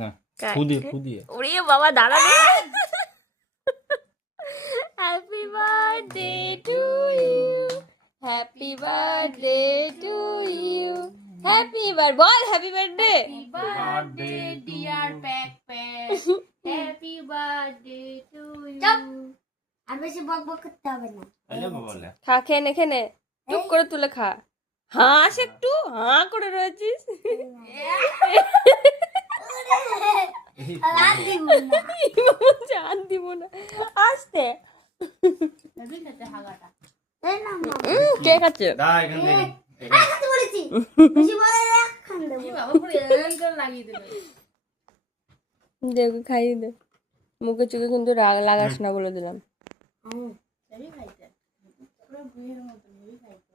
না ফুদিয়ে ফুদিয়ে ওরে বাবা দাঁড়া রে happy birthday to you happy birthday to you happy birthday বল হ্যাপি বার্থডে বার্থডে ডিয়ার প্যাক প্যাক হ্যাপি বার্থডে টু ইউ আর বেশি বক বক করতে হবে না। আলে বলে খা খেয়ে নে খেয়ে নে চুপ করে তুলে খা হাস একটু হাঁ করে রয়েছিস আর দিব না। জান দিব না আসতে নবীন খেতে হাগাটা এই না মা। কে খাচ্ছে দা এখান থেকে আর কত বলেছি? বেশি বলে খান দেব। এই বাবা পুরো এরকম করে লাগিয়ে দেবে দেখো খাইয়ে দে মুখে চোখে কিন্তু রাগ লাগাস না বলে দিলাম হেভি খাইতে পুরো বুয়ের মতো হেভি খাইতে